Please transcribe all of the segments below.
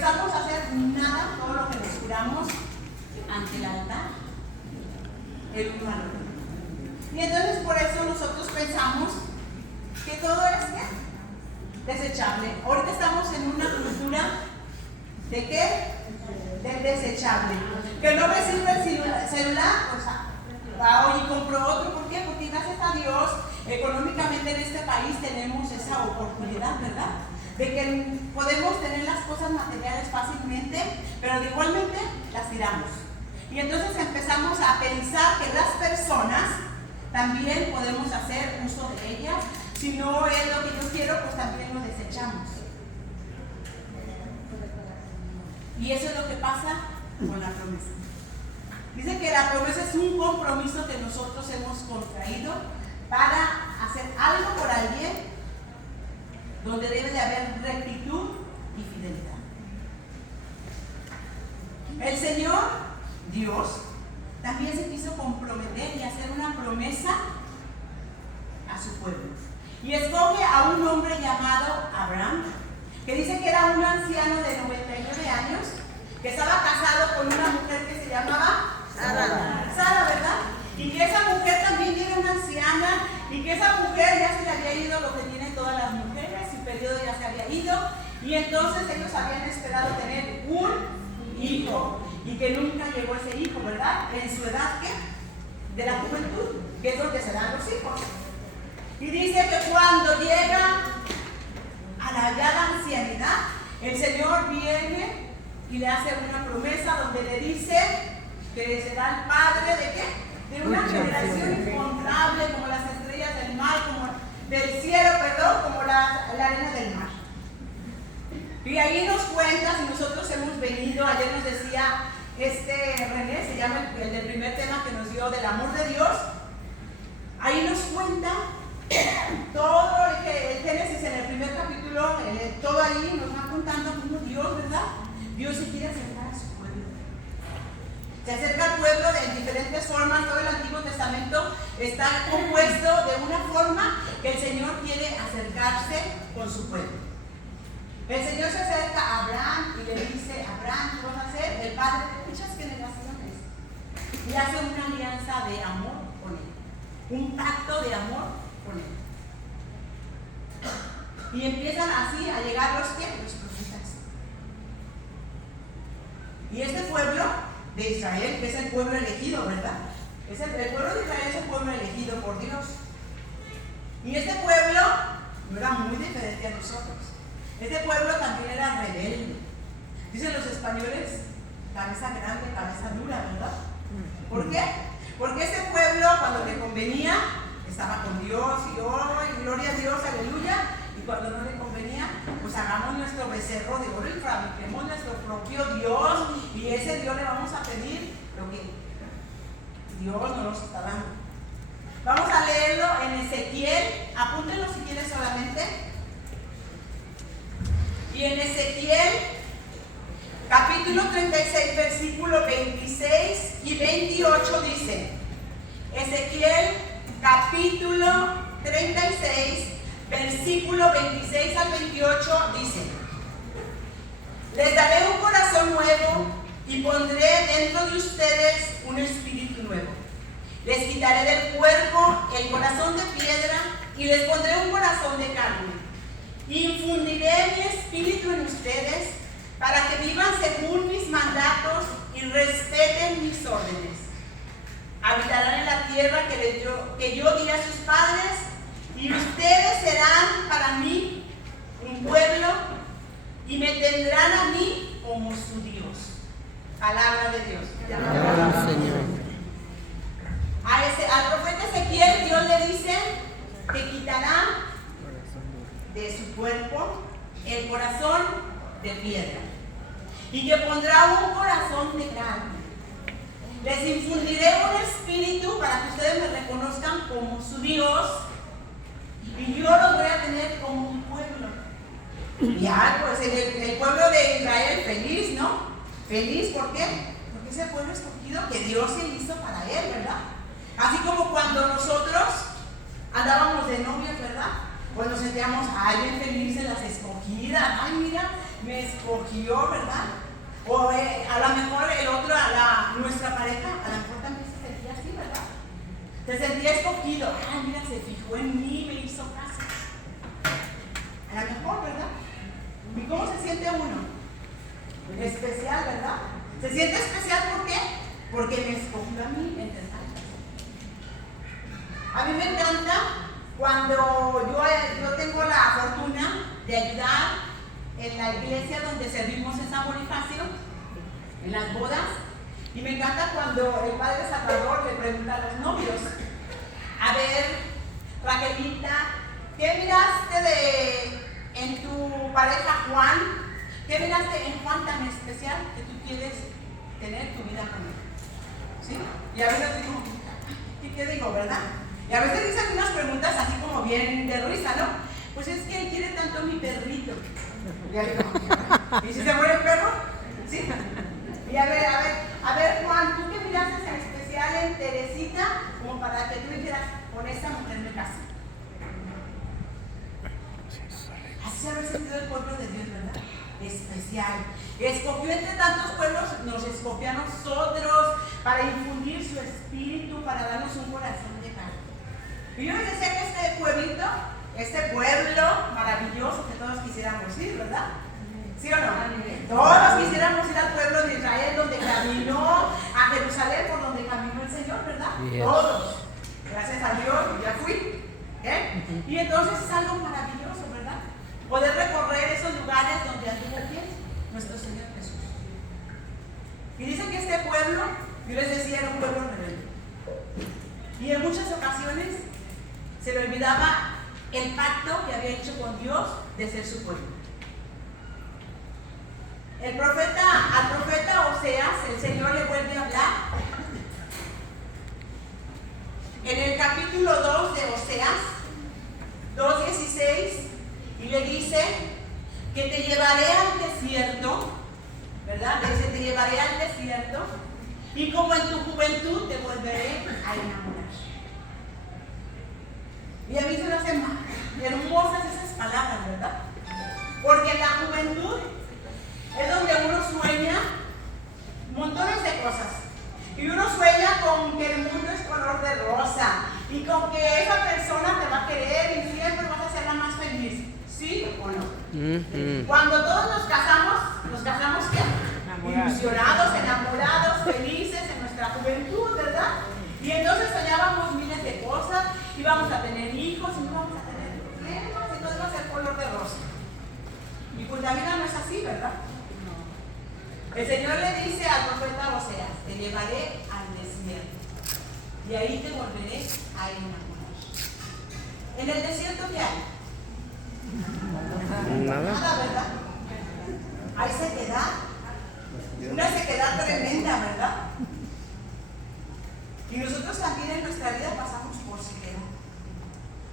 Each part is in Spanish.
empezamos a hacer nada, todo lo que nos juramos ante el altar, el uno al otro. Y entonces por eso nosotros pensamos que todo es ¿qué? Desechable. Ahorita estamos en una cultura ¿de qué? Del desechable. Que no me sirve el celular, pues y compro otro. ¿Por qué? Porque gracias a Dios, económicamente en este país tenemos esa oportunidad, ¿verdad? De que podemos tener las cosas materiales fácilmente, pero igualmente las tiramos. Y entonces empezamos a pensar que las personas también podemos hacer uso de ellas. Si no es lo que yo quiero, pues también lo desechamos. Y eso es lo que pasa con la promesa. Dice que la promesa es un compromiso que nosotros hemos contraído para hacer algo por alguien donde debe de haber rectitud y fidelidad. El Señor, Dios, también se quiso comprometer y hacer una promesa a su pueblo. Y escoge a un hombre llamado Abraham, que dice que era un anciano de 99 años, que estaba casado con una mujer que se llamaba Sara, ¿verdad? Y que esa mujer también era una anciana, y que esa mujer ya se le había ido lo que tienen todas las mujeres, su periodo ya se había ido, y entonces ellos habían esperado tener un hijo, y que nunca llegó ese hijo, ¿verdad? En su edad, ¿qué? De la juventud, que es donde se dan los hijos. Y dice que cuando llega a la ya la ancianidad, el Señor viene y le hace una promesa donde le dice que será el padre de ¿qué? De una generación incontable, como las estrellas del mar, como del cielo, perdón, como la arena del mar. Y ahí nos cuenta, si nosotros hemos venido, ayer nos decía René, se llama el del primer tema que nos dio del amor de Dios. Ahí nos cuenta todo el Génesis en el primer capítulo, todo ahí nos va contando cómo Dios, ¿verdad? Dios se quiere acercar a su pueblo. Se acerca al pueblo de diferentes formas. Todo el Antiguo Testamento está compuesto de una forma que el Señor quiere acercarse con su pueblo. El Señor se acerca a Abraham y le dice: Abraham, tú vas a ser el padre de muchas generaciones. Y hace una alianza de amor con él, un pacto de amor con él. Y empiezan así a llegar los profetas. Y este pueblo de Israel, que es el pueblo elegido, ¿verdad? El pueblo de Israel es el pueblo elegido por Dios. Y este pueblo no era muy diferente a nosotros. Este pueblo también era rebelde. Dicen los españoles, cabeza grande, cabeza dura, ¿verdad? ¿Por qué? Porque este pueblo, cuando le convenía, estaba con Dios y gloria a Dios, aleluya. Y cuando no le convenía, pues hagamos nuestro becerro de oro y fabriquemos nuestro propio Dios, y ese Dios le vamos a pedir lo que Dios no nos está dando. Vamos a leerlo en Ezequiel, apúntenlo si quieren solamente. Y en Ezequiel, capítulo 36, versículo 26 y 28 dice, Ezequiel, capítulo 36, versículo 26 al 28 dice: les daré un corazón nuevo y pondré dentro de ustedes un espíritu nuevo. Les quitaré del cuerpo el corazón de piedra y les pondré un corazón de carne. Infundiré mi espíritu en ustedes para que vivan según mis mandatos y respeten mis órdenes. Habitarán en la tierra que yo di a sus padres, y ustedes serán para mí un pueblo y me tendrán a mí como su Dios. Palabra de Dios. Palabra, Señor. Al profeta Ezequiel Dios le dice que quitará de su cuerpo el corazón de piedra y que pondrá un corazón de carne. Les infundiré un espíritu para que ustedes me reconozcan como su Dios, y yo los voy a tener como un pueblo. Ya, pues el pueblo de Israel feliz, ¿no? Feliz, ¿por qué? Porque es el pueblo escogido que Dios se hizo para él, ¿verdad? Así como cuando nosotros andábamos de novios, ¿verdad? Pues nos sentíamos, ay, bien felices, las escogidas, ay, mira, me escogió, ¿verdad? O a lo mejor el otro, nuestra pareja, a lo mejor también se sentía así, ¿verdad? Se sentía escogido. Ah, mira, se fijó en mí, me hizo caso. A lo mejor, ¿verdad? ¿Y cómo se siente uno? Especial, ¿verdad? Se siente especial, ¿por qué? Porque me escogió a mí, entre tantas. A mí me encanta cuando yo tengo la fortuna de ayudar en la iglesia donde servimos en San Bonifacio, en las bodas, y me encanta cuando el Padre Salvador le pregunta a los novios: a ver, Raquelita, ¿qué miraste en tu pareja Juan? ¿Qué miraste en Juan tan especial que tú quieres tener tu vida con él? ¿Sí? Y a veces digo, ¿qué digo, verdad? Y a veces dicen unas preguntas así como bien de risa, ¿no? Pues es que él quiere tanto a mi perrito. Y ya digo, ¿y si se muere el perro? ¿Sí? Y a ver, Juan, ¿tú qué miraste en especial en Teresita como para que tú dijeras, con esta mujer me caso? Así se ha sentido el pueblo de Dios, ¿verdad? Especial. Escogió entre tantos pueblos, nos escogió a nosotros para infundir su espíritu, para darnos un corazón de carne. Y yo les decía que este pueblito, este pueblo maravilloso que todos quisiéramos ir, ¿verdad? ¿Sí o no? Todos quisiéramos ir al pueblo de Israel, donde caminó, a Jerusalén, por donde caminó el Señor, ¿verdad? Yes. Todos. Gracias a Dios, ya fui. Y entonces es algo maravilloso, ¿verdad? Poder recorrer esos lugares donde anduvo nuestro Señor Jesús. Y dicen que este pueblo, yo les decía, era un pueblo rebelde. Y en muchas ocasiones se le olvidaba el pacto que había hecho con Dios de ser su pueblo. Al profeta Oseas, el Señor le vuelve a hablar en el capítulo 2 de Oseas 2:16, y le dice que te llevaré al desierto, ¿verdad? Dice, te llevaré al desierto, y como en tu juventud te volveré a enamorar. Y a mí se me hacen hermosas esas palabras, ¿verdad? Porque la juventud es donde uno sueña montones de cosas. Y uno sueña con que el mundo es color de rosa, y con que esa persona te va a querer y siempre vas a ser la más feliz. ¿Sí o no? Cuando todos nos casamos ¿qué? Ilusionados, enamorados, felices en nuestra juventud, ¿verdad? Y entonces soñábamos miles de cosas, íbamos a tener hijos, y no íbamos a tener problemas, y todo iba a ser color de rosa. Y pues la vida no es así, ¿verdad? El Señor le dice al profeta Oseas: te llevaré al desierto, y ahí te volveré a enamorar. ¿En el desierto qué hay? Nada, ¿verdad? Hay sequedad, una sequedad tremenda, ¿verdad? Y nosotros también en nuestra vida pasamos por sequedad,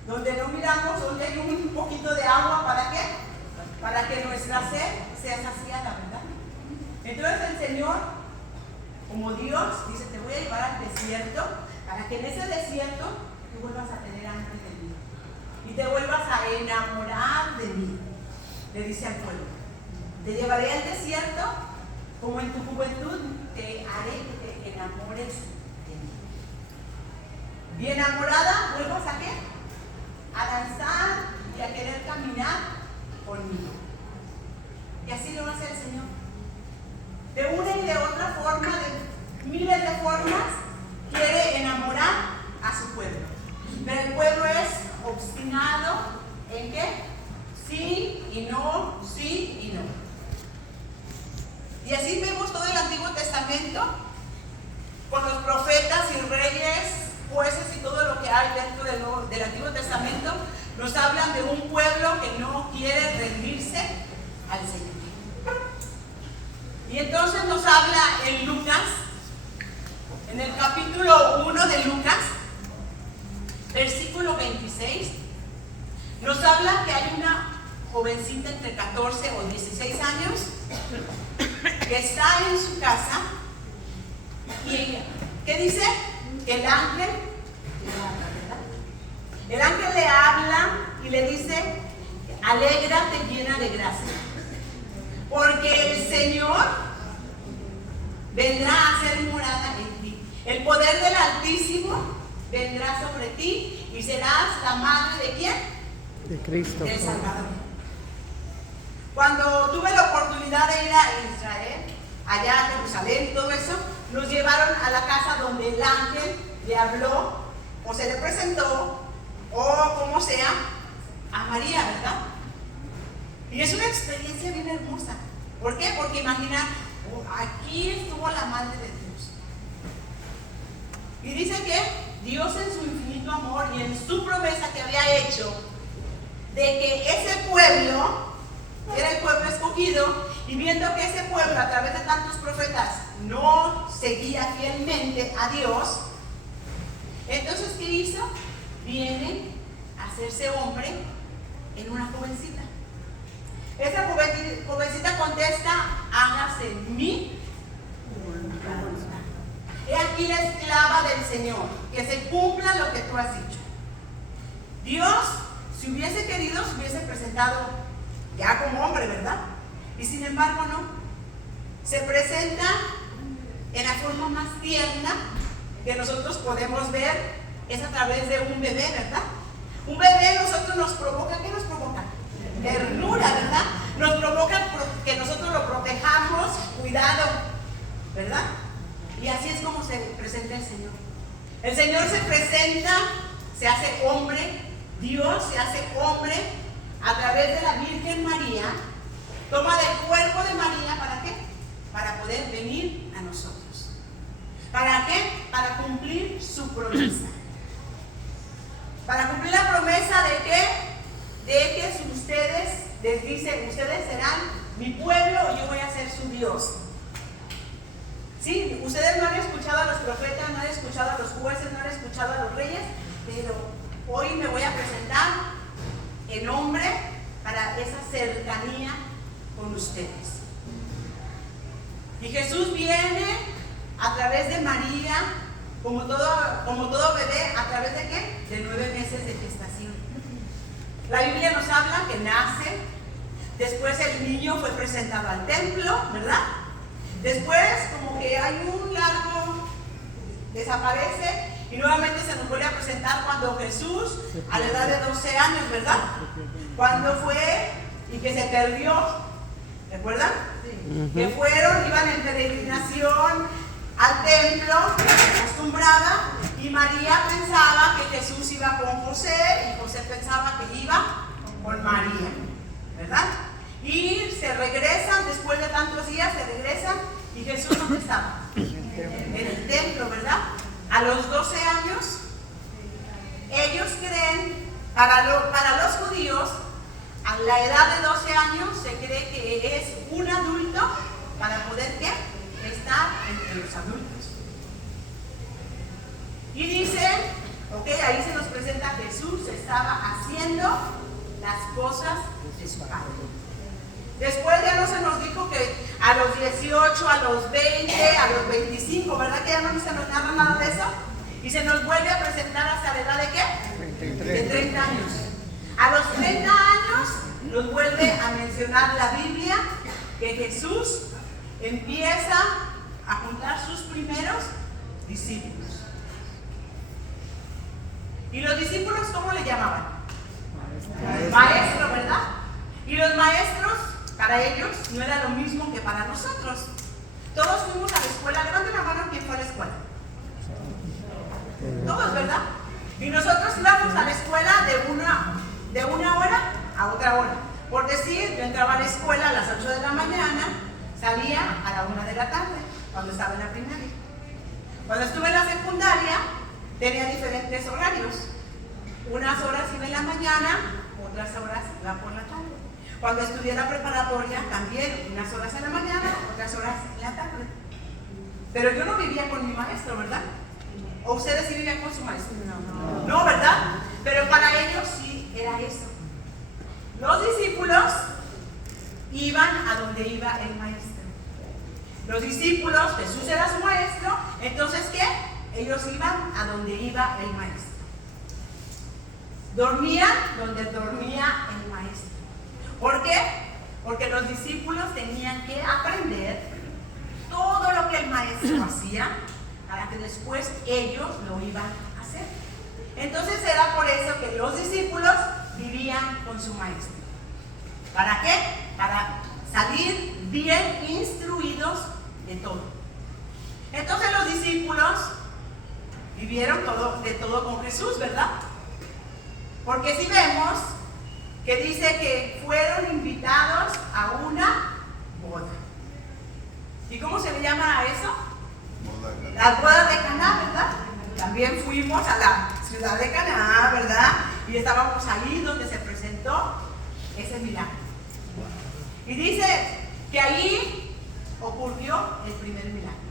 donde no miramos, donde hay un poquito de agua, ¿para qué? Para que nuestra sed sea saciada, ¿verdad? Entonces el Señor, como Dios, dice: te voy a llevar al desierto, para que en ese desierto tú vuelvas a tener hambre de mí y te vuelvas a enamorar de mí. Le dice al pueblo: te llevaré al desierto, como en tu juventud te haré que te enamores de mí. Y enamorada, vuelvas a ¿qué? A danzar y a querer caminar conmigo. Y así lo hace el Señor. De una y de otra forma, de miles de formas, quiere enamorar a su pueblo. Pero el pueblo es obstinado en qué? Sí y no, sí y no. Y así vemos todo el Antiguo Testamento, con los profetas y reyes, jueces y todo lo que hay dentro del Antiguo Testamento. Nos hablan de un pueblo que no quiere rendirse al Señor. Y entonces nos habla en Lucas, en el capítulo 1 de Lucas, versículo 26, nos habla que hay una jovencita entre 14 o 16 años que está en su casa, y ¿qué dice? El ángel le habla y le dice: alégrate llena de gracia, porque el Señor vendrá a hacer morada en ti. El poder del Altísimo vendrá sobre ti y serás la madre ¿de quién? De Cristo. Del Salvador. Cuando tuve la oportunidad de ir a Israel, allá a Jerusalén y todo eso, nos llevaron a la casa donde el ángel le habló o se le presentó o como sea a María, ¿verdad? Y es una experiencia bien hermosa. ¿Por qué? Porque imagina, aquí estuvo la madre de Dios. Y dice que Dios en su infinito amor y en su promesa que había hecho de que ese pueblo era el pueblo escogido, y viendo que ese pueblo a través de tantos profetas no seguía fielmente a Dios, entonces ¿qué hizo? Viene a hacerse hombre en una jovencita. Esa jovencita contesta: hágase en mí voluntad. He aquí la esclava del Señor, que se cumpla lo que tú has dicho. Dios, si hubiese querido, se hubiese presentado ya como hombre, ¿verdad? Y sin embargo no. Se presenta en la forma más tierna que nosotros podemos ver, es a través de un bebé, ¿verdad? Un bebé nosotros nos provoca, ¿qué nos provoca? Ternura, ¿verdad? Nos provoca que nosotros lo protejamos, cuidado, ¿verdad? Y así es como se presenta el Señor. El Señor se presenta, se hace hombre, Dios se hace hombre a través de la Virgen María, toma del cuerpo de María, ¿para qué? Para poder venir a nosotros. ¿Para qué? Para cumplir su promesa. Para cumplir la promesa de qué? De que si ustedes, les dice, ustedes serán mi pueblo y yo voy a ser su Dios. Sí, ustedes no han escuchado a los profetas, no han escuchado a los jueces, no han escuchado a los reyes, pero hoy me voy a presentar en hombre para esa cercanía con ustedes. Y Jesús viene a través de María, como todo bebé, ¿a través de qué? De 9 meses de gestación. La Biblia nos habla que nace, después el niño fue presentado al templo, ¿verdad? Después como que hay un largo, desaparece y nuevamente se nos vuelve a presentar cuando Jesús, a la edad de 12 años, ¿verdad? Cuando fue y que se perdió, ¿recuerdan? Sí. Que iban en peregrinación al templo, que se acostumbraba, y María pensaba que Jesús iba con José, y José pensaba que iba con María, ¿verdad? Y se regresan, después de tantos días se regresan, y Jesús ¿dónde estaba? En el templo, ¿verdad? A los 12 años, ellos creen, para los judíos, a la edad de 12 años se cree que es un adulto para poder ¿qué? Estar entre los adultos. Y dice, ok, ahí se nos presenta Jesús, estaba haciendo las cosas de su Padre. Después ya no se nos dijo que a los 18, a los 20, a los 25, ¿verdad que ya no se nos narra nada de eso? Y se nos vuelve a presentar hasta la edad de ¿qué? 23. De 30 años. A los 30 años nos vuelve a mencionar la Biblia que Jesús empieza a juntar sus primeros discípulos. ¿Y los discípulos cómo le llamaban? Maestro, ¿verdad? Y los maestros, para ellos, no era lo mismo que para nosotros. Todos fuimos a la escuela. Levanten la mano, ¿quién fue a la escuela? Todos, ¿verdad? Y nosotros íbamos a la escuela de una hora a otra hora. Por decir, yo entraba a la escuela a las 8 de la mañana, salía a la 1 de la tarde, cuando estaba en la primaria. Cuando estuve en la secundaria, tenía diferentes horarios. Unas horas iba en la mañana, otras horas iba por la tarde. Cuando estudié la preparatoria, también unas horas en la mañana, otras horas en la tarde. Pero yo no vivía con mi maestro, ¿verdad? ¿O ustedes sí vivían con su maestro? No, ¿verdad? Pero para ellos sí era eso. Los discípulos iban a donde iba el maestro. Los discípulos, Jesús era su maestro, entonces ¿qué? Ellos iban a donde iba el maestro. Dormían donde dormía el maestro. ¿Por qué? porque los discípulos tenían que aprender todo lo que el maestro hacía para que después ellos lo iban a hacer. Entonces era por eso que los discípulos vivían con su maestro. ¿Para qué? Para salir bien instruidos de todo. Entonces los discípulos vivieron de todo con Jesús, ¿verdad? Porque si vemos que dice que fueron invitados a una boda. ¿Y cómo se le llama a eso? Las bodas de Caná, ¿verdad? También fuimos a la ciudad de Caná, ¿verdad? Y estábamos ahí donde se presentó ese milagro. Y dice que ahí ocurrió el primer milagro.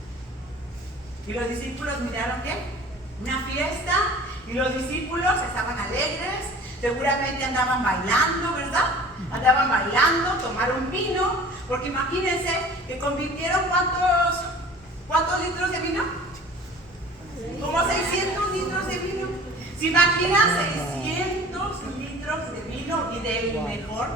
Y los discípulos miraron ¿qué? Una fiesta, y los discípulos estaban alegres, seguramente andaban bailando, ¿verdad? Andaban bailando, tomaron vino, porque imagínense que convirtieron ¿cuántos litros de vino? Como 600 litros de vino. ¿Se imaginan 600 litros de vino y del mejor?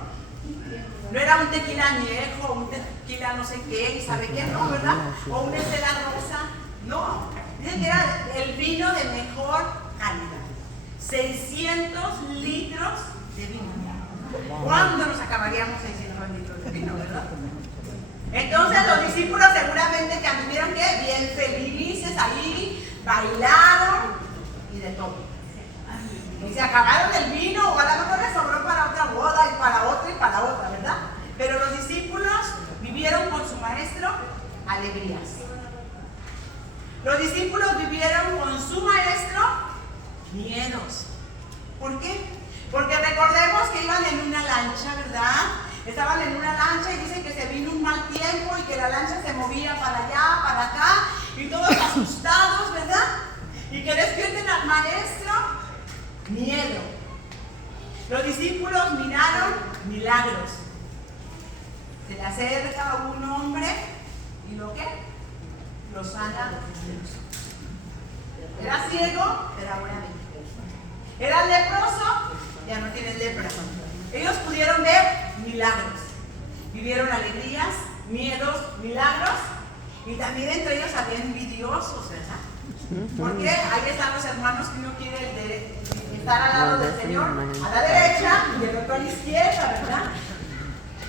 No era un tequila añejo, un tequila no sé qué, y sabe qué, no, ¿verdad? O una estela rosa. No, dicen que era el vino de mejor calidad. 600 litros de vino. ¿Cuándo nos acabaríamos 600 litros de vino, verdad? Entonces los discípulos seguramente que anduvieron ¿qué? Bien felices ahí, bailaron y de todo. Y se acabaron el vino, o a lo mejor les sobró para otra boda y para otra, ¿verdad? Pero los discípulos vivieron con su maestro alegrías. Los discípulos vivieron con su maestro miedos. ¿Por qué? Porque recordemos que iban en una lancha, ¿verdad? Estaban en una lancha y dicen que se vino un mal tiempo y que la lancha se movía para allá, para acá, y todos asustados, ¿verdad? Y que despierten al maestro, miedo. Los discípulos miraron milagros. Se le acerca a un hombre y ¿lo qué? Lo sana de los ojos. Era ciego, pero ahora ve. Era leproso, ya no tiene lepra. Ellos pudieron ver milagros. Vivieron alegrías, miedos, milagros. Y también entre ellos había envidiosos, ¿verdad? Porque ahí están los hermanos que uno quiere estar al lado del Señor, a la derecha y el otro a la izquierda, ¿verdad?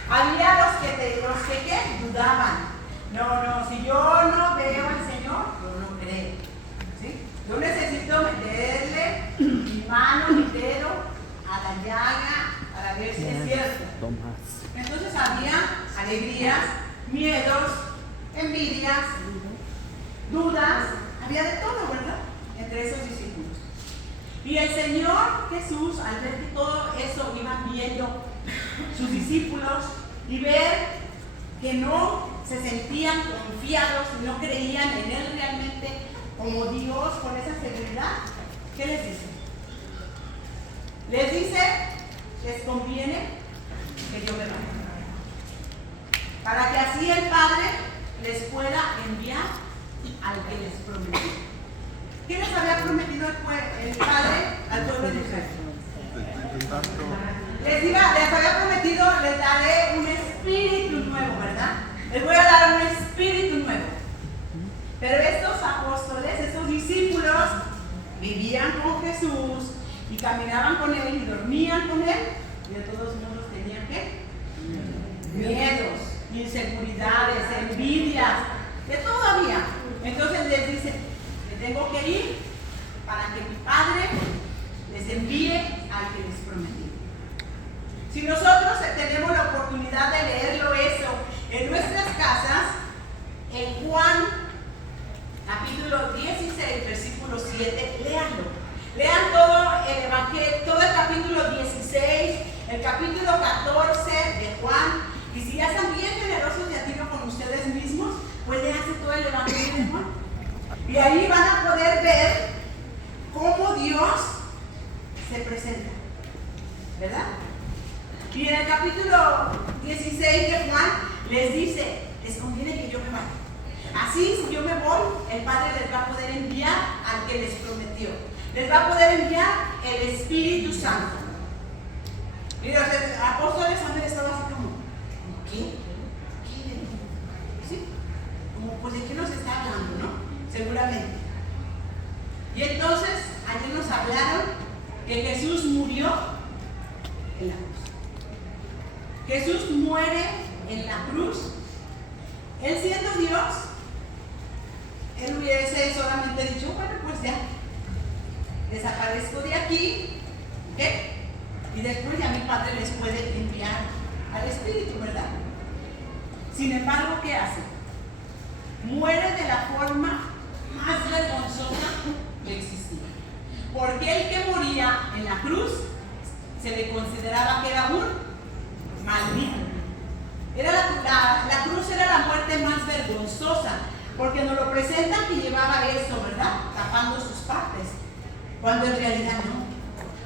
Había los que dudaban. No, si yo no veo al Señor, yo no creo. ¿Sí? Yo necesito meterle mi mano, mi dedo a la llaga para ver si es cierto. Entonces había alegrías, miedos, envidias, dudas, había de todo, ¿verdad? Entre esos discípulos. Y el Señor Jesús, al ver que todo eso iban viendo sus discípulos y ver que no se sentían confiados y no creían en Él realmente como Dios con esa seguridad, ¿qué les dice? Les dice, les conviene que yo me vaya, para que así el Padre les pueda enviar al que les prometió. ¿Qué les había prometido el Padre al pueblo de Israel? Les había prometido, les daré un espíritu nuevo, ¿verdad? Les voy a dar un espíritu nuevo. Pero estos apóstoles, estos discípulos, vivían con Jesús y caminaban con Él y dormían con Él, y de todos modos tenían ¿qué? Miedos, inseguridades, envidias, de todo había. Entonces les dice, que tengo que ir para que mi Padre les envíe al que les prometí. Si nosotros tenemos la oportunidad de leerlo eso en nuestras casas, en Juan capítulo 16, versículo 7, léanlo. Lean todo el Evangelio, todo el capítulo 16, el capítulo 14 de Juan. Y si ya están bien generosos y a tiro con ustedes mismos, pues léanse todo el Evangelio de Juan. Y ahí van a poder ver cómo Dios se presenta, ¿verdad? Y en el capítulo 16 de Juan les dice, les conviene que yo me vaya. Así, si yo me voy, el Padre les va a poder enviar al que les prometió. Les va a poder enviar el Espíritu Santo. Y los apóstoles han estado así como, ¿qué? ¿Sí? Como, pues, ¿de qué nos está hablando, no? Seguramente. Y entonces, ayer nos hablaron que Jesús murió en la cruz. Jesús muere en la cruz. Él siendo Dios, Él hubiese solamente dicho, bueno, pues ya, desaparezco de aquí, ¿ok? Y después ya mi Padre les puede enviar al Espíritu, ¿verdad? Sin embargo, ¿qué hace? Muere de la forma más vergonzosa que existía. Porque el que moría en la cruz se le consideraba que era un maldito. La cruz era la muerte más vergonzosa, porque nos lo presentan que llevaba eso, ¿verdad? Tapando sus partes, cuando en realidad no.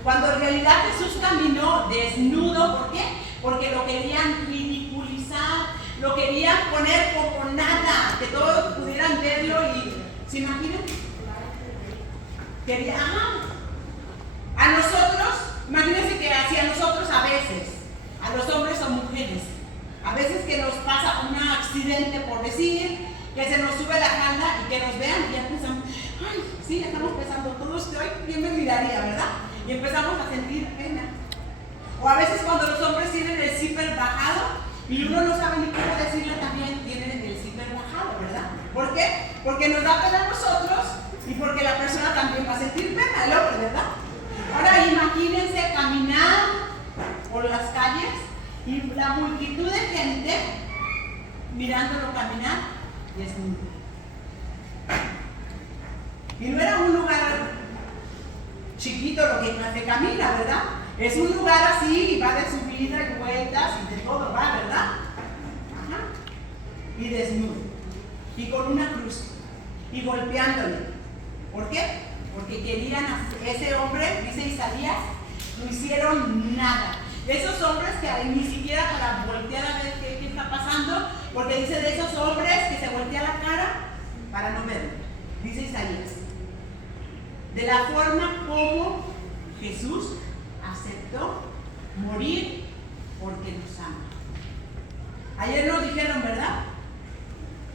Cuando en realidad Jesús caminó desnudo, ¿por qué? Porque lo querían ridiculizar, lo querían poner como nada, que todos pudieran verlo y, ¿se imaginan? Querían, a nosotros, imagínense que hacia nosotros a veces, a los hombres o mujeres, a veces que nos pasa un accidente, por decir, que se nos sube la falda y que nos vean y ya pensamos, ay, sí, ya estamos pensando todos, hoy ¿quién me miraría, verdad? Y empezamos a sentir pena. O a veces cuando los hombres tienen el zipper bajado y uno no sabe ni cómo decirle también, tienen el zipper bajado, ¿verdad? ¿Por qué? Porque nos da pena a nosotros y porque la persona también va a sentir pena, el hombre, ¿verdad? Ahora imagínense caminar por las calles y la multitud de gente mirándolo caminar desnudo. Y no era un lugar chiquito lo que se camina, ¿verdad? Es un lugar así y va de subida y vueltas y de todo va, ¿verdad? Ajá. Y desnudo. Y con una cruz. Y golpeándole. ¿Por qué? Porque querían hacer, ese hombre, dice Isaías, no hicieron nada. Esos hombres que ni siquiera para voltear a ver qué está pasando, porque dice de esos hombres que se voltea la cara para no verlo, dice Isaías. De la forma como Jesús aceptó morir porque nos ama. Ayer nos dijeron, ¿verdad?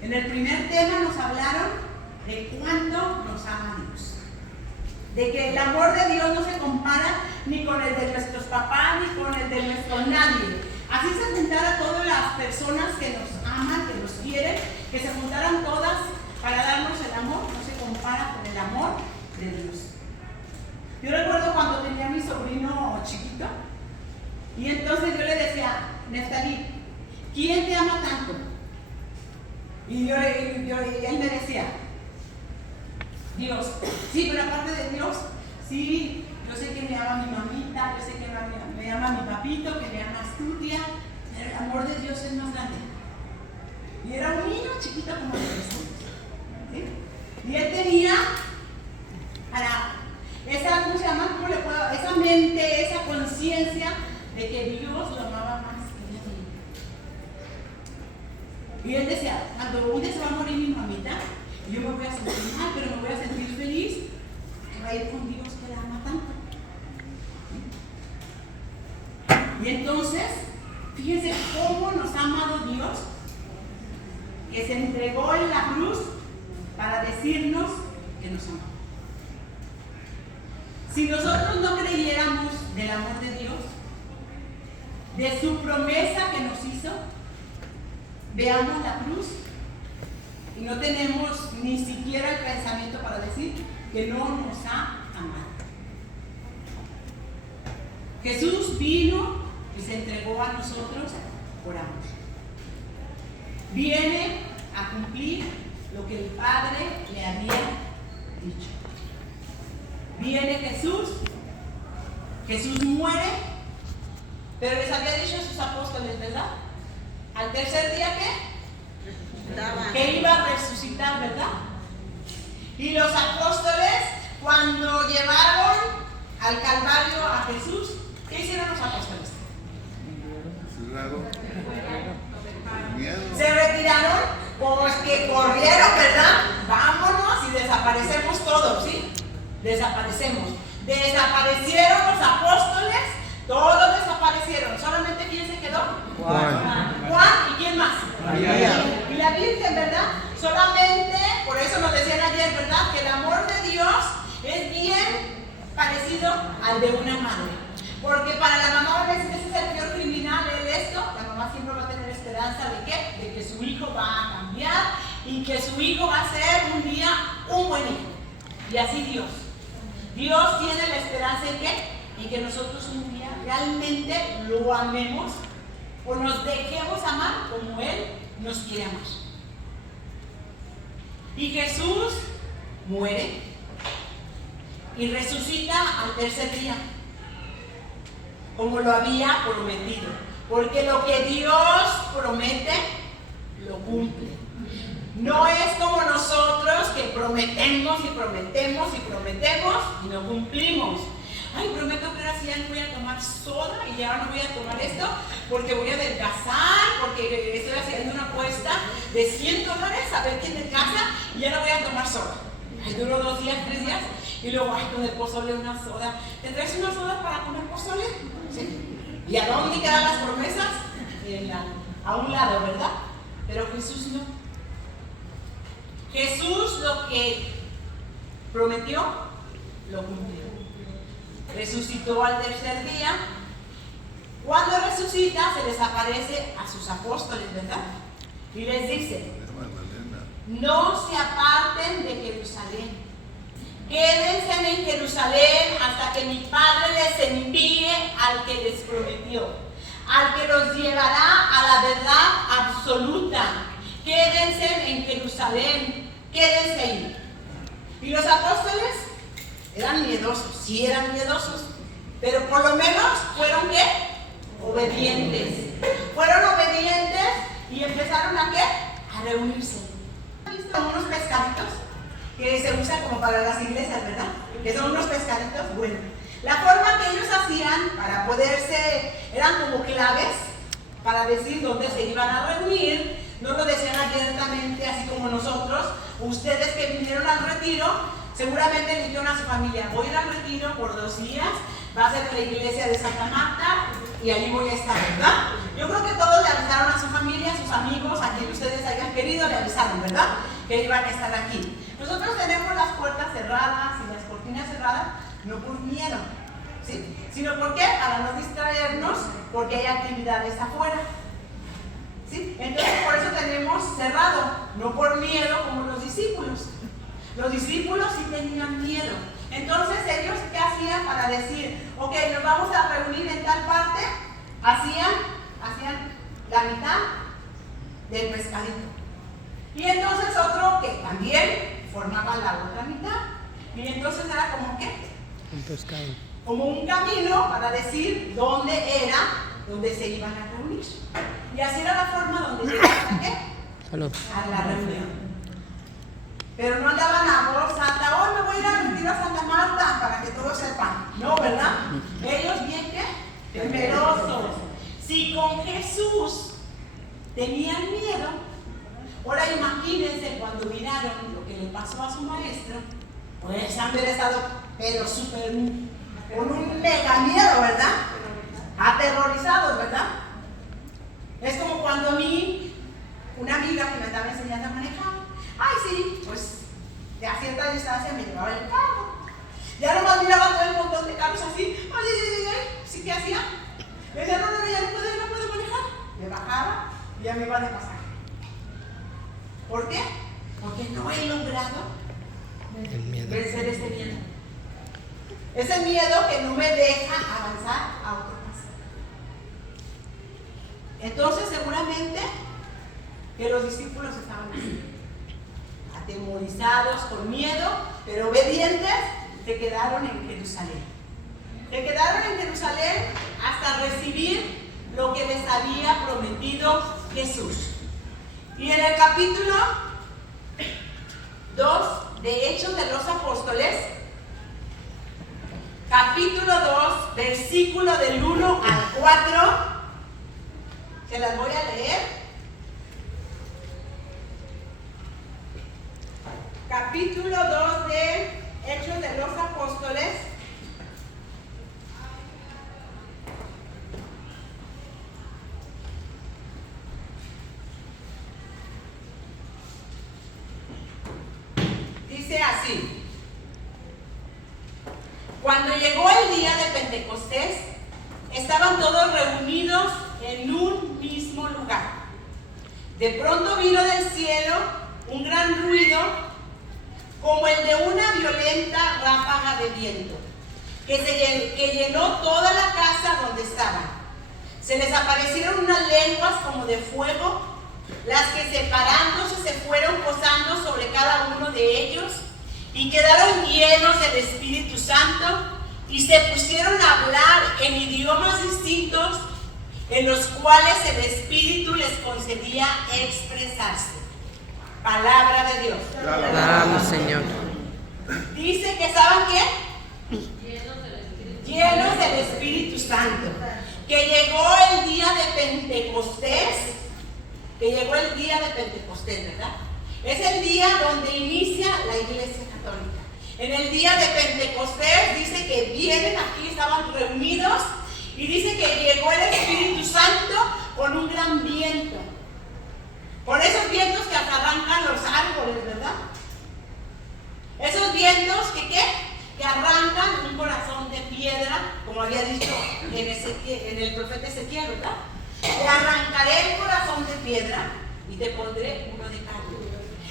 En el primer tema nos hablaron de cuánto nos ama Dios. De que el amor de Dios no se compara ni con el de nuestros papás ni con el de nuestro nadie. Así se juntaran todas las personas que nos aman, que nos quieren, que se juntaran todas para darnos el amor, no se compara con el amor de Dios. Yo recuerdo cuando tenía a mi sobrino chiquito y entonces yo le decía, Neftalí, ¿quién te ama tanto? Y él me decía, Dios. Sí, pero aparte de Dios, sí, yo sé que me ama mi mamita, yo sé que me ama mi papito, que me ama Astutia, pero el amor de Dios es más grande. Y era un niño chiquito como de 3 años. ¿Sí? Y él tenía para esa, ¿cómo se llama? ¿Cómo le puedo? Esa mente, esa conciencia de que Dios lo amaba más que nadie. Y él decía, cuando un día se va a morir mi mamita, yo me voy a sentir mal, pero me voy a sentir feliz, que va a ir con Dios que la ama tanto. Y entonces, fíjense cómo nos ha amado Dios, que se entregó en la cruz para decirnos que nos ama. Si nosotros no creyéramos del amor de Dios, de su promesa que nos hizo, veamos la cruz y no tenemos ni siquiera el pensamiento para decir que no nos ha amado. Jesús vino y se entregó a nosotros por amor. Viene a cumplir lo que el Padre le había dicho. Viene Jesús muere, pero les había dicho a sus apóstoles, ¿verdad? Al tercer día, ¿qué? Que iba a resucitar, ¿verdad? Y los apóstoles, cuando llevaron al Calvario a Jesús, ¿qué hicieron los apóstoles? Se retiraron, pues que corrieron, ¿verdad? Vámonos y desaparecemos todos, ¿sí? Desaparecemos. Desaparecieron los apóstoles, Todos desaparecieron. ¿Solamente quién se quedó? Juan. Juan. ¿Y quién más? María. Y la Virgen, ¿verdad? Solamente, por eso nos decían ayer, ¿verdad? Que el amor de Dios es bien parecido al de una madre. Porque para la mamá a veces ese es el peor criminal, la mamá siempre va a tener esperanza de ¿qué? De que su hijo va a cambiar y que su hijo va a ser un día un buen hijo. Y así Dios. Dios tiene la esperanza en ¿qué? En que nosotros un día realmente lo amemos o nos dejemos amar como Él nos quiere amar. Y Jesús muere y resucita al tercer día, como lo había prometido. Porque lo que Dios promete, lo cumple. No es como nosotros que prometemos y prometemos y prometemos y no cumplimos. Ay, prometo que ahora sí ya no voy a tomar soda y ahora no voy a tomar esto porque voy a adelgazar, porque estoy haciendo una apuesta de $100 a ver quién me casa y ya no voy a tomar soda. Ay, duró 2 días, 3 días y luego, ay, con el pozole una soda. ¿Te traes una soda para comer pozole? Sí. ¿Y a dónde quedan las promesas? A un lado, ¿verdad? Pero Jesús no. Jesús lo que prometió, lo cumplió. Resucitó al tercer día. Cuando resucita, se les aparece a sus apóstoles, ¿verdad? Y les dice: no se aparten de Jerusalén. Quédense en Jerusalén hasta que mi Padre les envíe al que les prometió, al que los llevará a la verdad absoluta. Quédense en Jerusalén, quédense ahí. Y los apóstoles eran miedosos, sí eran miedosos, pero por lo menos fueron ¿qué? Obedientes. Fueron obedientes y empezaron ¿a qué? A reunirse. ¿Han visto unos pescaditos que se usan como para las iglesias, verdad? Que son unos pescaditos. Bueno, la forma que ellos hacían para poderse, eran como claves para decir dónde se iban a reunir. No lo decían abiertamente, así como nosotros. Ustedes que vinieron al retiro, seguramente le dijeron a su familia: voy a ir al retiro por 2 días, va a ser en la iglesia de Santa Marta y allí voy a estar, ¿verdad? Yo creo que todos le avisaron a su familia, a sus amigos, a quien ustedes hayan querido, le avisaron, ¿verdad? Que iban a estar aquí. Nosotros tenemos las puertas cerradas y las cortinas cerradas, no por miedo, ¿sí? Sino porque para no distraernos, porque hay actividades afuera. ¿Sí? Entonces por eso tenemos cerrado, no por miedo como los discípulos. Los discípulos sí tenían miedo. Entonces ellos ¿qué hacían para decir, ok, nos vamos a reunir en tal parte? Hacían la mitad del pescadito. Y entonces otro que también formaba la otra mitad. Y entonces era como ¿qué? Un pescado. Como un camino para decir dónde era, donde se iban a reunir. Y así era la forma donde llegaban ¿a qué? A la reunión. Pero no andaban a voz santa: hoy me voy a ir a retiro a Santa Marta, para que todos sepan. No, ¿verdad? Ellos bien ¿qué? Temerosos. Si con Jesús tenían miedo, ahora imagínense cuando miraron lo que le pasó a su maestro, pues han estado pero súper con un mega miedo, ¿verdad? Aterrorizados, ¿verdad? Es como cuando a mí, una amiga que me estaba enseñando a manejar, ay sí, pues de a cierta distancia me llevaba el carro. Ya nomás miraba todo el montón de carros así, ay, ¿sí qué hacía? Le decía, no, ya no puedo manejar. Me bajaba y ya me iba de pasaje. ¿Por qué? Porque no he logrado vencer ese miedo. Ese miedo que no me deja avanzar a otro paso. Entonces seguramente que los discípulos estaban así, atemorizados, con miedo, pero obedientes, se quedaron en Jerusalén. Se quedaron en Jerusalén hasta recibir lo que les había prometido Jesús. Y en el capítulo 2 de Hechos de los Apóstoles, capítulo 2, versículo del 1 al 4, se las voy a leer. Capítulo 2 de Hechos de los Apóstoles, Dice así: cuando llegó el día de Pentecostés, estaban todos reunidos en un mismo lugar. De pronto vino del cielo un gran ruido, como el de una violenta ráfaga de viento, que llenó toda la casa donde estaban. Se les aparecieron unas lenguas como de fuego, las que separándose se fueron posando sobre cada uno de ellos, y quedaron llenos del Espíritu Santo, y se pusieron a hablar en idiomas distintos, en los cuales el Espíritu les concedía expresarse. Palabra de Dios. Vamos, Señor. Dice que ¿saben qué? Llenos del Espíritu Santo. Que llegó el día de Pentecostés. ¿Verdad? Es el día donde inicia la Iglesia Católica. En el día de Pentecostés dice que vienen aquí, estaban reunidos, y dice que llegó el Espíritu Santo con un gran viento. Con esos vientos que arrancan los árboles, ¿verdad? Esos vientos que arrancan un corazón de piedra, como había dicho en el profeta Ezequiel, ¿verdad? Te arrancaré el corazón de piedra y te pondré uno de carne.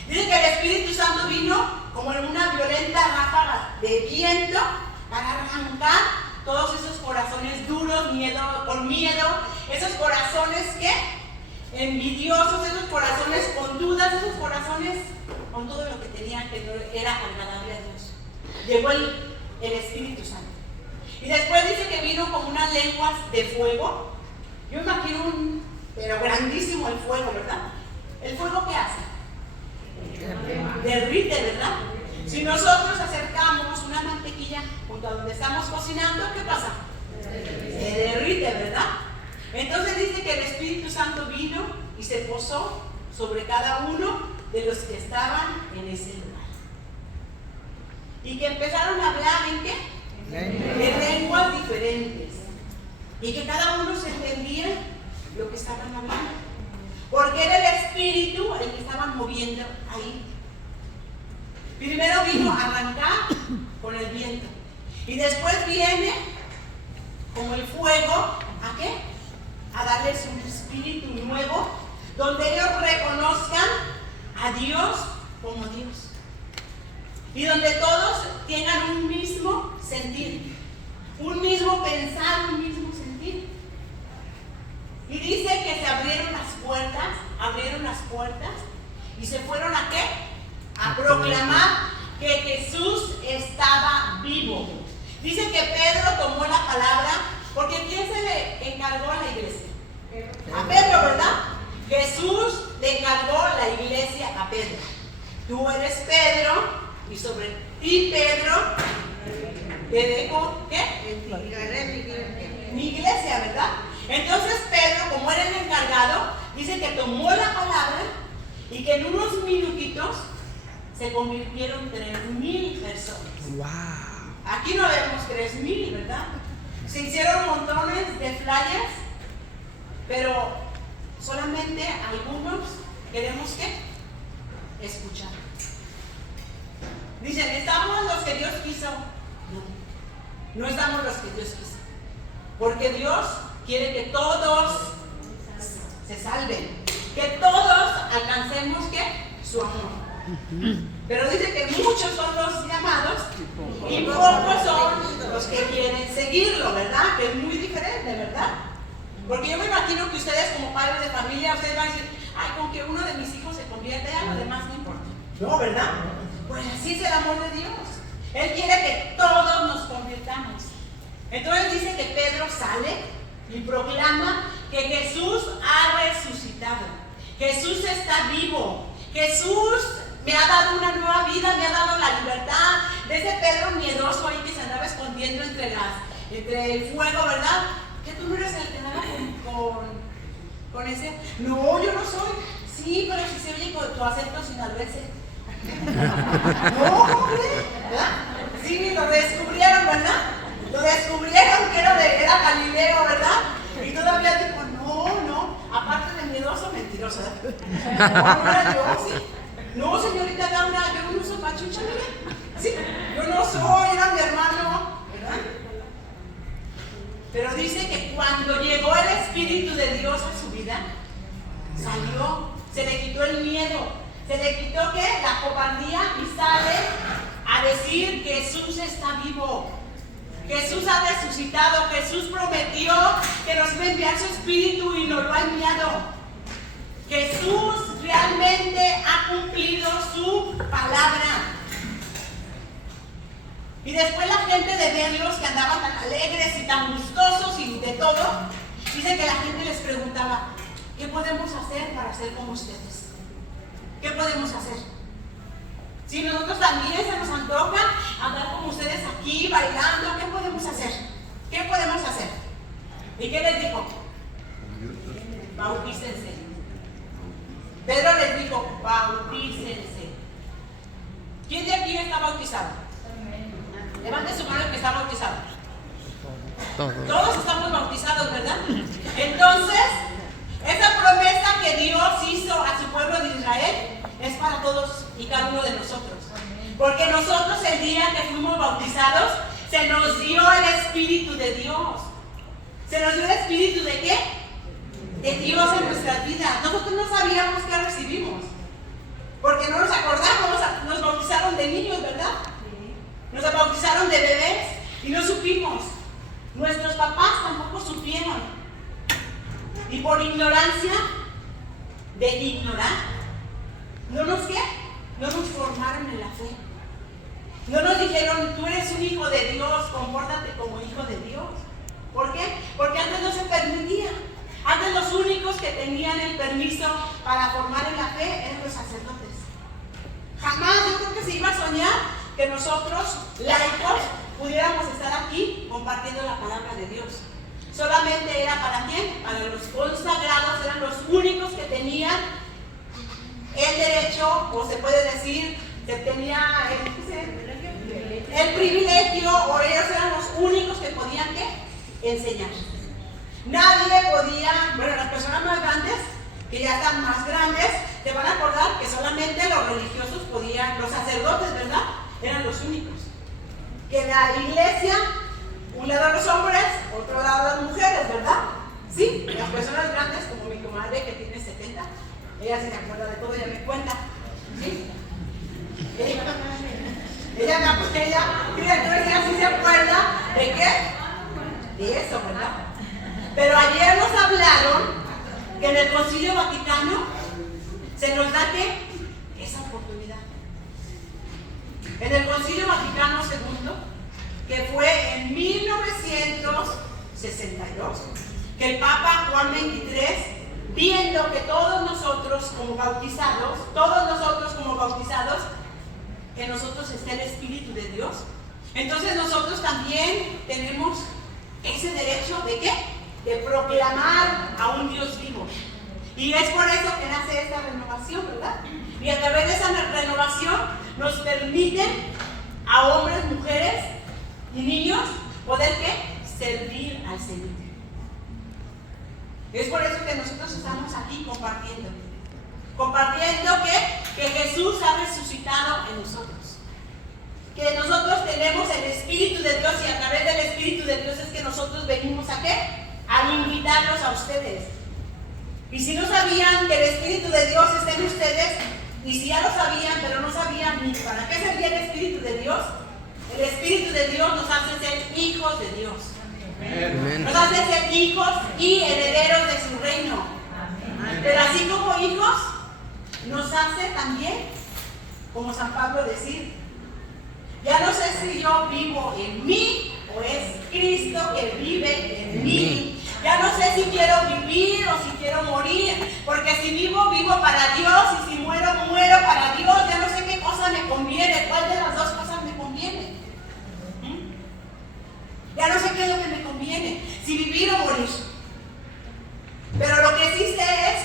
Dice que el Espíritu Santo vino como en una violenta ráfaga de viento para arrancar todos esos corazones duros, con miedo, esos corazones envidiosos, esos corazones con dudas, esos corazones con todo lo que tenían que no era agradable a Dios. Llegó el Espíritu Santo. Y después dice que vino como unas lenguas de fuego. Yo imagino pero grandísimo el fuego, ¿verdad? ¿El fuego qué hace? Derrite, ¿verdad? Si nosotros acercamos una mantequilla junto a donde estamos cocinando, ¿qué pasa? Se derrite, ¿verdad? Entonces dice que el Espíritu Santo vino y se posó sobre cada uno de los que estaban en ese lugar. Y que empezaron a hablar ¿en qué? En lenguas diferentes. Y que cada uno se entendía lo que estaban hablando. Porque era el Espíritu el que estaban moviendo ahí. Primero vino a arrancar con el viento. Y después viene como el fuego, ¿a qué? A darles un espíritu nuevo, donde ellos reconozcan a Dios como Dios. Y donde todos tengan un mismo sentir, un mismo pensar, un mismo sentir. Y dice que se abrieron las puertas, y se fueron ¿a qué? A proclamar que Jesús estaba vivo. Dice que Pedro tomó la palabra, porque ¿quién se le encargó a la iglesia? A Pedro, ¿verdad? Jesús le encargó la iglesia a Pedro. Tú eres Pedro, y sobre ti, Pedro, te dejo, ¿qué? Mi iglesia, ¿verdad? Entonces Pedro, como era el encargado, dice que tomó la palabra y que en unos minutitos se convirtieron 3,000 personas. Wow. Aquí no vemos 3,000, ¿verdad? Se hicieron montones de flyers, pero solamente algunos queremos ¿qué? Escuchar. Dicen, ¿estamos los que Dios quiso? No, no estamos los que Dios quiso. Porque Dios quiere que todos se salven, que todos alcancemos ¿qué? Su amor. Pero dice que muchos son los llamados y pocos son los que quieren seguirlo, ¿verdad? Que es muy diferente, ¿verdad? Porque yo me imagino que ustedes como padres de familia, ustedes van a decir, ay, con que uno de mis hijos se convierte, a lo demás no importa. No, ¿verdad? Pues así es el amor de Dios. Él quiere que todos nos convirtamos. Entonces dice que Pedro sale y proclama que Jesús ha resucitado. Jesús está vivo. Jesús me ha dado una nueva vida, me ha dado la libertad. De ese Pedro miedoso ahí que se andaba escondiendo entre el fuego, ¿verdad? Que tú no eres el que andaba con ese. No, yo no soy. Sí, pero si se oye con tu acento sinaloense. No, hombre, ¿verdad? Sí, lo descubrieron, ¿verdad? Lo descubrieron que era Galileo, ¿verdad? Y todavía dijo, no, aparte de miedoso, mentiroso, ¿verdad? No era yo, sí. No, señorita Laura, yo no soy pachucha, mire. Sí, yo no soy, era mi hermano, ¿verdad? Pero dice que cuando llegó el Espíritu de Dios a su vida, salió, se le quitó el miedo, se le quitó ¿qué? La cobardía y sale a decir que Jesús está vivo. Jesús ha resucitado, Jesús prometió que nos iba a enviar su Espíritu y nos lo ha enviado. Jesús realmente ha cumplido su palabra. Y después la gente de verlos que andaban tan alegres y tan gustosos y de todo, dice que la gente les preguntaba, ¿qué podemos hacer para ser como ustedes? ¿Qué podemos hacer? Si nosotros también se nos antoja andar como ustedes aquí, bailando, ¿qué podemos hacer? ¿Qué podemos hacer? ¿Y qué les dijo? Bautícense. Pedro les dijo, bautícense. ¿Quién de aquí está bautizado? Levante su mano el que está bautizado. Todos estamos bautizados, ¿verdad? Entonces, esa promesa que Dios hizo a su pueblo de Israel es para todos y cada uno de nosotros. Porque nosotros el día que fuimos bautizados, se nos dio el Espíritu de Dios. ¿Se nos dio el Espíritu de qué? De Dios en nuestras vidas. Nosotros no sabíamos qué recibimos. Porque no nos acordamos, nos bautizaron de niños, ¿verdad? Nos bautizaron de bebés y no supimos. Nuestros papás tampoco supieron. Y por ignorancia de ignorar, no nos formaron en la fe. No nos dijeron, tú eres un hijo de Dios, compórtate como hijo de Dios. ¿Por qué? Porque antes no se permitía. Antes los únicos que tenían el permiso para formar en la fe eran los sacerdotes. Jamás yo creo que se iba a soñar que nosotros, laicos, pudiéramos estar aquí compartiendo la palabra de Dios. Solamente era para quién? Para los consagrados, eran los únicos que tenían el derecho, o se puede decir, que tenía el privilegio, o ellos eran los únicos que podían ¿qué? Enseñar. Nadie podía, bueno, las personas más grandes, que ya están más grandes, te van a acordar que solamente los religiosos podían, los sacerdotes, ¿verdad? Eran los únicos. Que la iglesia, un lado los hombres, otro lado las mujeres, ¿verdad? Sí, las personas grandes, como mi comadre que tiene 70, ella se acuerda de todo, ella me cuenta. ¿Sí? Ella sí se acuerda de qué? De eso, ¿verdad? Pero ayer nos hablaron que en el Concilio Vaticano se nos da ¿qué? Esa oportunidad. En el Concilio Vaticano II, que fue en 1962, que el Papa Juan XXIII, viendo que todos nosotros como bautizados, que nosotros está el Espíritu de Dios, entonces nosotros también tenemos ese derecho de ¿qué? De proclamar a un Dios vivo. Y es por eso que nace esta renovación, ¿verdad? Y a través de esa renovación nos permiten a hombres, mujeres y niños poder ¿qué? Servir al Señor. Es por eso que nosotros estamos aquí compartiendo que Jesús ha resucitado en nosotros. Que nosotros tenemos el Espíritu de Dios y a través del Espíritu de Dios es que nosotros venimos ¿a qué? A invitarlos a ustedes. Y si no sabían que el Espíritu de Dios está en ustedes, y si ya lo sabían, pero no sabían ni para qué servía el Espíritu de Dios, el Espíritu de Dios nos hace ser hijos de Dios. Amén. Nos hace ser hijos y herederos de su reino. Amén. Pero así como hijos, nos hace también, como San Pablo decir, ya no sé si yo vivo en mí o es Cristo que vive en mí. Ya no sé si quiero vivir o si quiero morir, porque si vivo, vivo para Dios, y si muero, muero para Dios. Ya no sé qué cosa me conviene, cuál de las dos cosas me conviene. Ya no sé qué es lo que me conviene, si vivir o morir. Pero lo que sí sé es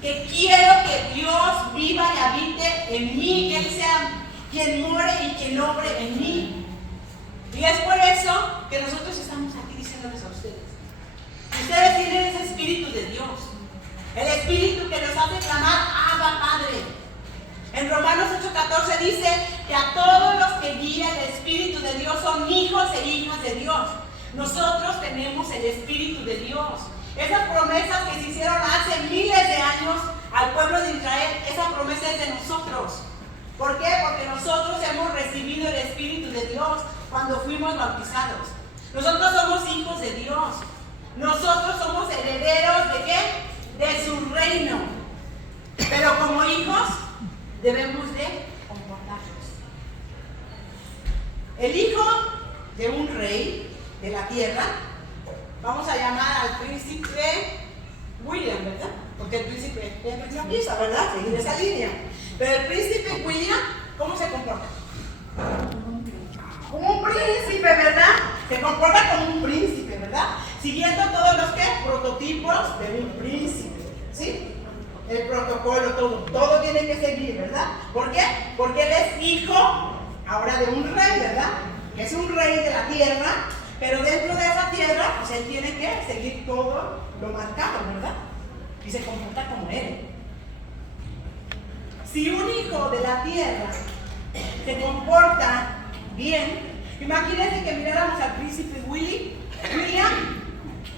que quiero que Dios viva y habite en mí, que Él sea quien more y quien obre en mí. Y es por eso que nosotros estamos aquí diciéndoles a ustedes. Ustedes tienen ese Espíritu de Dios, el Espíritu que nos hace clamar Abba Padre. 14 dice que a todos los que guía el Espíritu de Dios son hijos e hijas de Dios. Nosotros tenemos el Espíritu de Dios. Esas promesas que se hicieron hace miles de años al pueblo de Israel, esa promesa es de nosotros. ¿Por qué? Porque nosotros hemos recibido el Espíritu de Dios cuando fuimos bautizados. Nosotros somos hijos de Dios. Nosotros somos herederos ¿de qué? De su reino. Pero como hijos debemos de comportarnos. El hijo de un rey de la tierra, vamos a llamar al príncipe William, ¿verdad? Porque el príncipe no quiso, ¿verdad? Seguir esa línea. Pero el príncipe William, ¿cómo se comporta? Como un príncipe, ¿verdad? Se comporta como un príncipe, ¿verdad? Siguiendo todos los prototipos de un príncipe, ¿sí? El protocolo, todo tiene que seguir, ¿verdad? ¿Por qué? Porque él es hijo ahora de un rey, ¿verdad? Que es un rey de la tierra, pero dentro de esa tierra, pues él tiene que seguir todo lo marcado, ¿verdad? Y se comporta como él. Si un hijo de la tierra se comporta bien, imagínense que miráramos al príncipe William,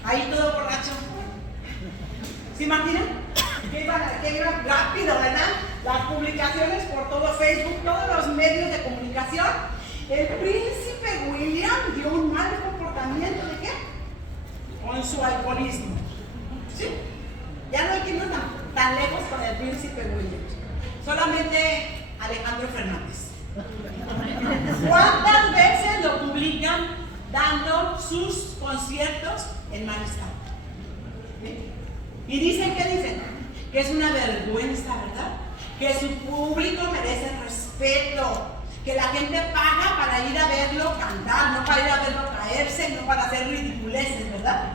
ahí todo borracho. ¿Se imaginan? Que iba rápido, ¿verdad? Las publicaciones por todo Facebook, todos los medios de comunicación. El príncipe William dio un mal comportamiento, ¿de qué? Con su alcoholismo. ¿Sí? Ya no hay que irnos tan lejos con el príncipe William. Solamente Alejandro Fernández. ¿Cuántas veces lo publican dando sus conciertos en mal estado? ¿Sí? Y dicen, ¿qué dicen? Que es una vergüenza, ¿verdad? Que su público merece respeto, que la gente paga para ir a verlo cantar, no para ir a verlo caerse, no para hacer ridiculeces, ¿verdad?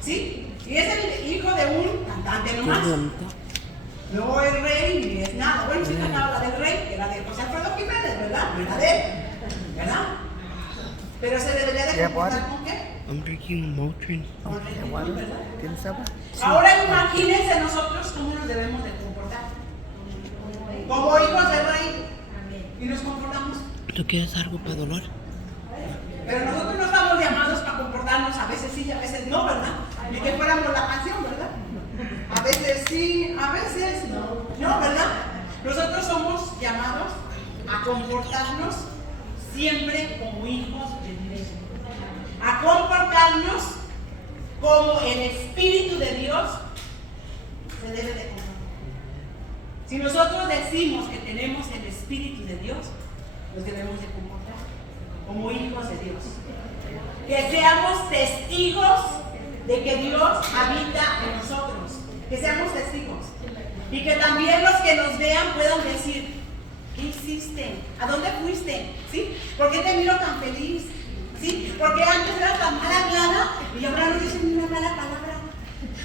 ¿Sí? Y es el hijo de un cantante nomás. No es rey ni es nada. Bueno, sí cantaba la del rey, que era de José Alfredo Jiménez, ¿verdad? No era de él, ¿verdad? Pero se debería de comportar con qué? I'm drinking Motrin. Con rectitud, ¿verdad? ¿Tienes agua? Ahora imagínense nosotros cómo nos debemos de comportar. Como hijos del rey. Y nos comportamos. ¿Tú quieres algo para dolor? Pero nosotros no estamos llamados para comportarnos, a veces sí y a veces no, ¿verdad? Ni que fuéramos la canción, ¿verdad? A veces sí, a veces no. No, ¿verdad? Nosotros somos llamados a comportarnos siempre como hijos de Dios. A comportarnos como el Espíritu de Dios se debe de comportar. Si nosotros decimos que tenemos el Espíritu de Dios, nos debemos de comportar como hijos de Dios. Que seamos testigos de que Dios habita en nosotros. Que seamos testigos. Y que también los que nos vean puedan decir, ¿qué hiciste? ¿A dónde fuiste? ¿Sí? ¿Por qué te miro tan feliz? ¿Sí? Porque antes eras tan mal hablada y ahora no dices ni una mala palabra.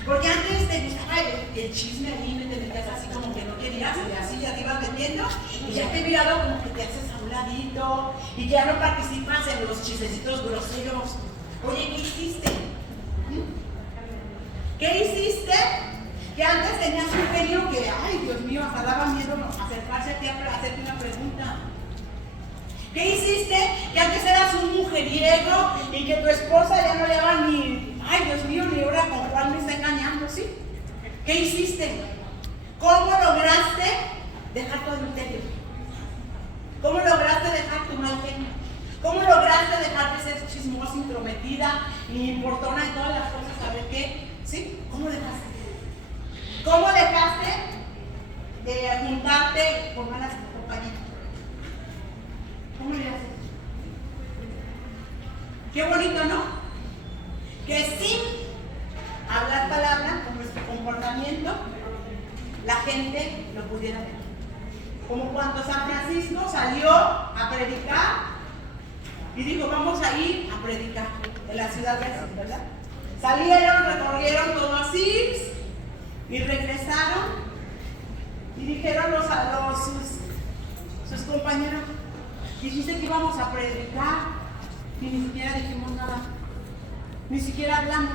Porque antes te gustaba el chisme ahí, te metías así como que no querías y así ya te ibas metiendo y ya te he mirado como que te haces a un ladito y ya no participas en los chismecitos groseros. Oye, ¿qué hiciste? ¿Qué hiciste? Que antes tenías un genio que, ay Dios mío, hasta daba miedo acercarse a ti a hacerte una pregunta. ¿Qué hiciste? Que antes eras un mujeriego y que tu esposa ya no le daba ni, ay Dios mío, ni ahora con Juan me está engañando, ¿sí? ¿Qué hiciste? ¿Cómo lograste dejar tu adulterio? ¿Cómo lograste dejar tu mal genio? ¿Cómo lograste dejar de ser chismosa, intrometida, ni importona en todas las cosas? ¿Saber qué? ¿Sí? ¿Cómo dejaste? ¿Cómo dejaste de juntarte con malas compañías? ¿Cómo le haces? Qué bonito, ¿no? Que sin hablar palabra, con nuestro comportamiento, la gente lo pudiera ver. Como cuando San Francisco salió a predicar y dijo, vamos a ir a predicar en la ciudad de Asís, ¿verdad? Salieron, recorrieron todo Asís y regresaron y dijeron sus compañeros, dijiste que íbamos a predicar y ni siquiera dijimos nada, ni siquiera hablamos.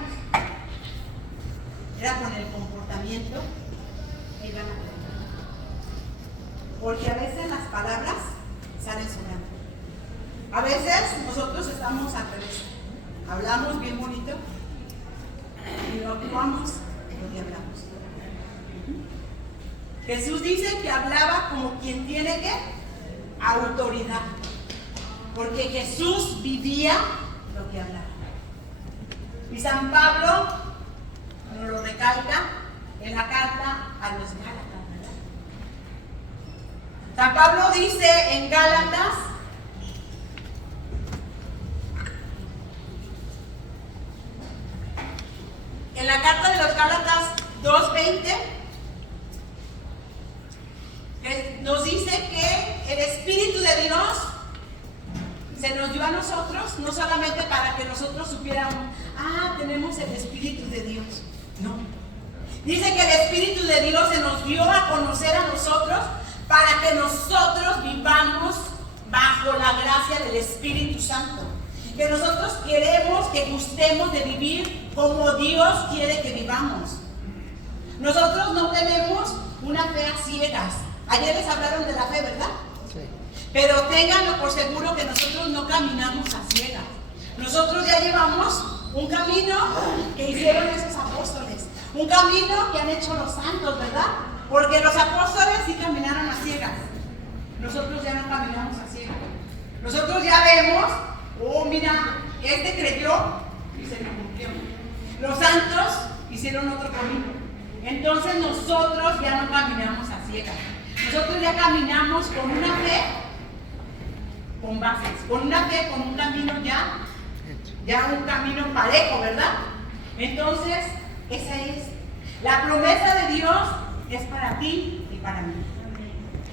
Era con el comportamiento que iban a predicar. Porque a veces la palabras salen sobrando. A veces nosotros estamos al revés. Hablamos bien bonito y no actuamos en lo que hablamos. Jesús dice que hablaba como quien tiene que autoridad, porque Jesús vivía lo que hablaba. Y San Pablo nos lo recalca en la carta a los Gálatas, ¿verdad? San Pablo dice en Gálatas, en la carta de los Gálatas 2:20, nos dice que el Espíritu de Dios se nos dio a nosotros, no solamente para que nosotros supiéramos, tenemos el Espíritu de Dios. No. Dice que el Espíritu de Dios se nos dio a conocer a nosotros para que nosotros vivamos bajo la gracia del Espíritu Santo. Que nosotros queremos que gustemos de vivir como Dios quiere que vivamos. Nosotros no tenemos una fe a ciegas. Ayer les hablaron de la fe, ¿verdad? Sí. Pero ténganlo por seguro que nosotros no caminamos a ciegas. Nosotros ya llevamos un camino que hicieron esos apóstoles. Un camino que han hecho los santos, ¿verdad? Porque los apóstoles sí caminaron a ciegas. Nosotros ya no caminamos a ciegas. Nosotros ya vemos, mira, este creyó y se le cumplió. Los santos hicieron otro camino. Entonces nosotros ya no caminamos a ciegas. Nosotros ya caminamos con una fe, con bases, con una fe, con un camino ya un camino parejo, ¿verdad? Entonces, esa es. La promesa de Dios es para ti y para mí.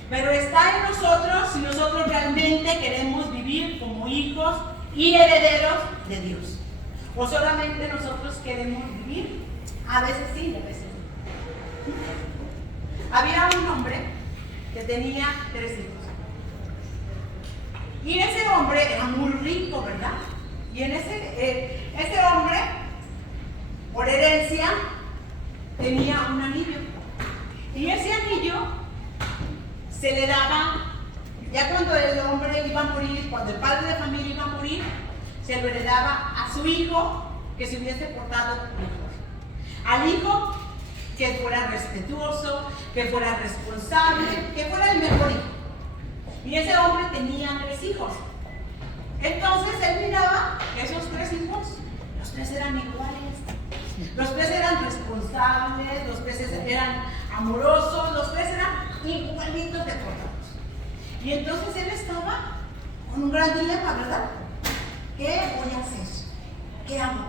Pero está en nosotros si nosotros realmente queremos vivir como hijos y herederos de Dios. O solamente nosotros queremos vivir, a veces sí, a veces no. Había un hombre que tenía 3 hijos. Y ese hombre era muy rico, ¿verdad? Y en ese hombre, por herencia, tenía un anillo. Y ese anillo se le daba, ya cuando el hombre iba a morir, cuando el padre de familia iba a morir, se lo heredaba a su hijo que se hubiese portado mejor. Al hijo que fuera respetuoso, que fuera responsable, que fuera el mejor hijo. Y ese hombre tenía 3 hijos. Entonces él miraba que esos 3 hijos, los 3 eran iguales. Los 3 eran responsables, los 3 eran amorosos, los 3 eran igualitos de portados. Y entonces él estaba con un gran dilema, ¿verdad? ¿Qué voy a hacer? ¿Qué hago?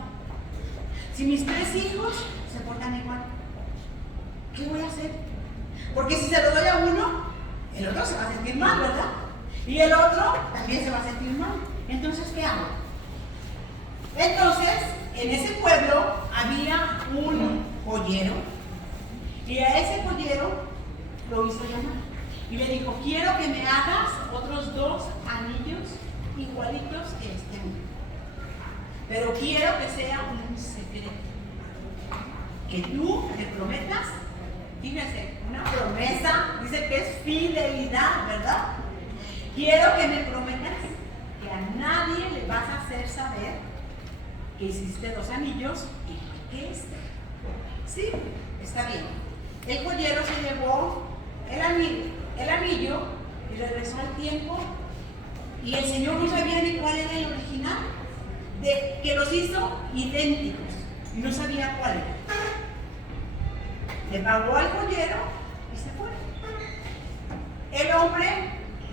Si mis 3 hijos se portan igual, ¿qué voy a hacer? Porque si se lo doy a uno, el otro se va a sentir mal, ¿verdad? Y el otro también se va a sentir mal. Entonces, ¿qué hago? Entonces, en ese pueblo había un joyero. Y a ese joyero lo hizo llamar. Y le dijo, quiero que me hagas otros 2 anillos igualitos que este anillo. Pero quiero que sea un secreto. Que tú me prometas. Fíjense, una promesa, dice que es fidelidad, ¿verdad? Quiero que me prometas que a nadie le vas a hacer saber que hiciste 2 anillos y que este. Sí, está bien. El joyero se llevó el anillo y regresó al tiempo y el Señor no sabía ni cuál era el original, de que los hizo idénticos y no sabía cuál era. Le pagó al joyero y se fue. El hombre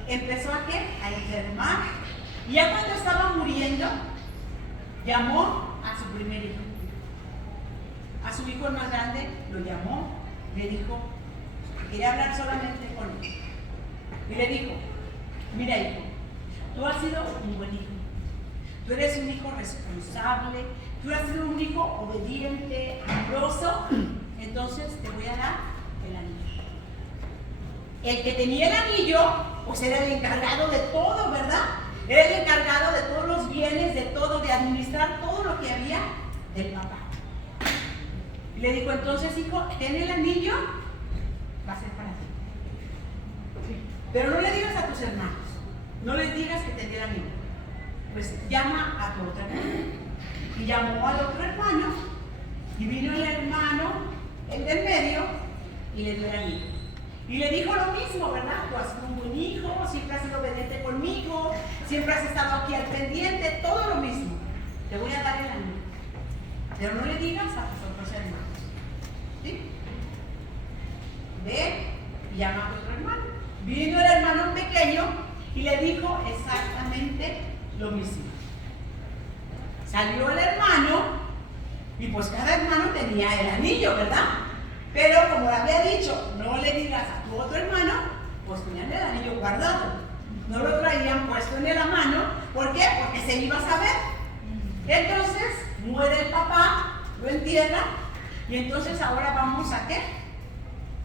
empezó a enfermar y ya cuando estaba muriendo llamó a su primer hijo. A su hijo el más grande lo llamó, le dijo que quería hablar solamente con él. Y le dijo, mira hijo, tú has sido un buen hijo. Tú eres un hijo responsable, tú has sido un hijo obediente, amoroso. Entonces te voy a dar el anillo. El que tenía el anillo, pues era el encargado de todo, ¿verdad? Era el encargado de todos los bienes, de todo, de administrar todo lo que había del papá. Y le dijo, entonces hijo, ten el anillo, va a ser para ti. Sí. Pero no le digas a tus hermanos, no les digas que te di el anillo. Pues llama a tu otro hermano. Y llamó al otro hermano, y vino el hermano, el del medio, y le dio el anillo. Y le dijo lo mismo, ¿verdad? Tú has sido un buen hijo, siempre has sido obediente conmigo, siempre has estado aquí al pendiente, todo lo mismo. Te voy a dar el anillo. Pero no le digas a tus otros hermanos. ¿Sí? Ve y llama a tu otro hermano. Vino el hermano pequeño y le dijo exactamente lo mismo. Salió el hermano y pues cada hermano tenía el anillo, ¿verdad? Pero como le había dicho, no le digas a tu otro hermano, pues tenían el anillo guardado. No lo traían puesto en la mano. ¿Por qué? Porque se iba a saber. Entonces muere el papá, lo entierra, y entonces ahora vamos a ¿qué?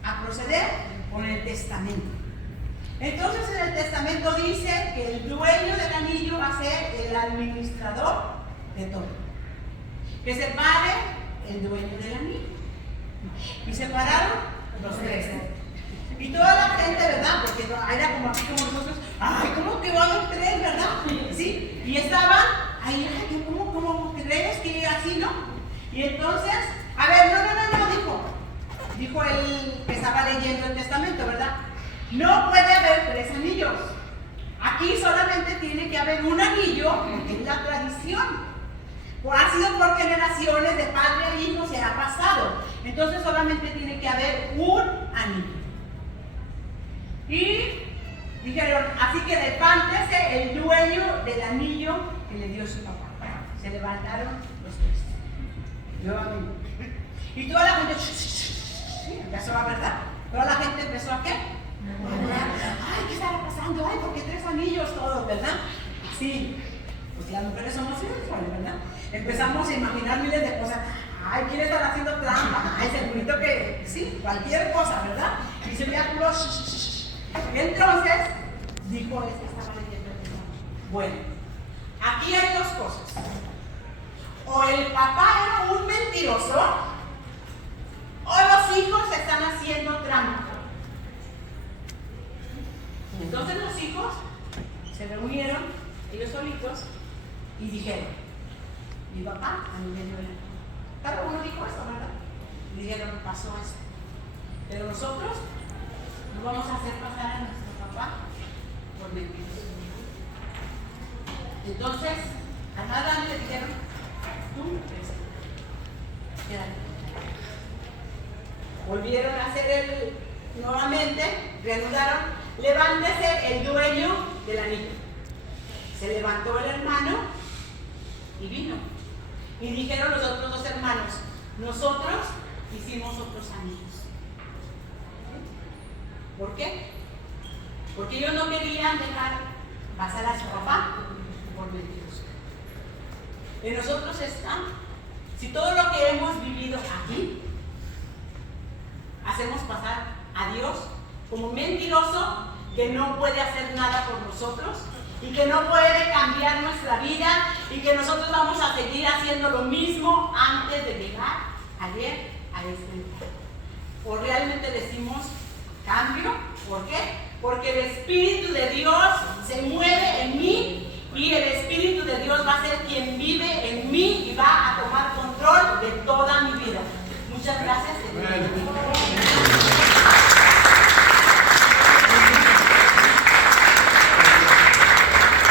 A proceder con el testamento. Entonces en el testamento dice que el dueño del anillo va a ser el administrador de todo. Que separe el dueño del anillo. Y separaron los tres. Y toda la gente, ¿verdad? Porque era como aquí como nosotros, ay, ¿cómo que van los tres, verdad? ¿Sí? Y estaban, ay, ¿cómo crees que así, no? Y entonces, a ver, no, dijo el que estaba leyendo el testamento, ¿verdad? No puede haber tres anillos. Aquí solamente tiene que haber un anillo, porque es la tradición. Ha sido por generaciones, de padre a hijo se ha pasado. Entonces solamente tiene que haber un anillo. Y dijeron, así que levántese el dueño del anillo que le dio su papá. Se levantaron los tres. Nuevamente. Y toda la gente empezó a, ¿verdad? Toda la gente empezó a ¿qué? Ay, ¿qué estará pasando? Ay, ¿por qué tres anillos todos, verdad? Sí. Pues las mujeres somos sensuales, ¿verdad? Empezamos a imaginar miles de cosas. Ay, ¿quién estará haciendo trampa? Ay, segurito que sí, cualquier cosa, ¿verdad? Y se veía puro y entonces dijo, estaba leyendo el libro. Bueno, aquí hay dos cosas. O el papá era un mentiroso, o los hijos están haciendo trampa. Entonces los hijos se reunieron, ellos solitos, y dijeron, mi papá a mí me dio el anillo. Cada uno dijo eso, ¿verdad? Y dijeron, pasó esto. Pero nosotros no vamos a hacer pasar a nuestro papá por mentiroso. Entonces, a cada año le dijeron, tú quédate. Volvieron a hacer nuevamente, reanudaron, levántese el dueño del anillo. Se levantó el hermano y vino. Y dijeron los otros dos hermanos, nosotros hicimos otros anillos. ¿Por qué? Porque ellos no querían dejar pasar a su papá por mentiroso. En nosotros está, si todo lo que hemos vivido aquí, hacemos pasar a Dios como mentiroso, que no puede hacer nada por nosotros, y que no puede cambiar nuestra vida, y que nosotros vamos a seguir haciendo lo mismo antes de llegar ayer a este lugar. O realmente decimos cambio. ¿Por qué? Porque el Espíritu de Dios se mueve en mí, y el Espíritu de Dios va a ser quien vive en mí y va a tomar control de toda mi vida. Muchas gracias.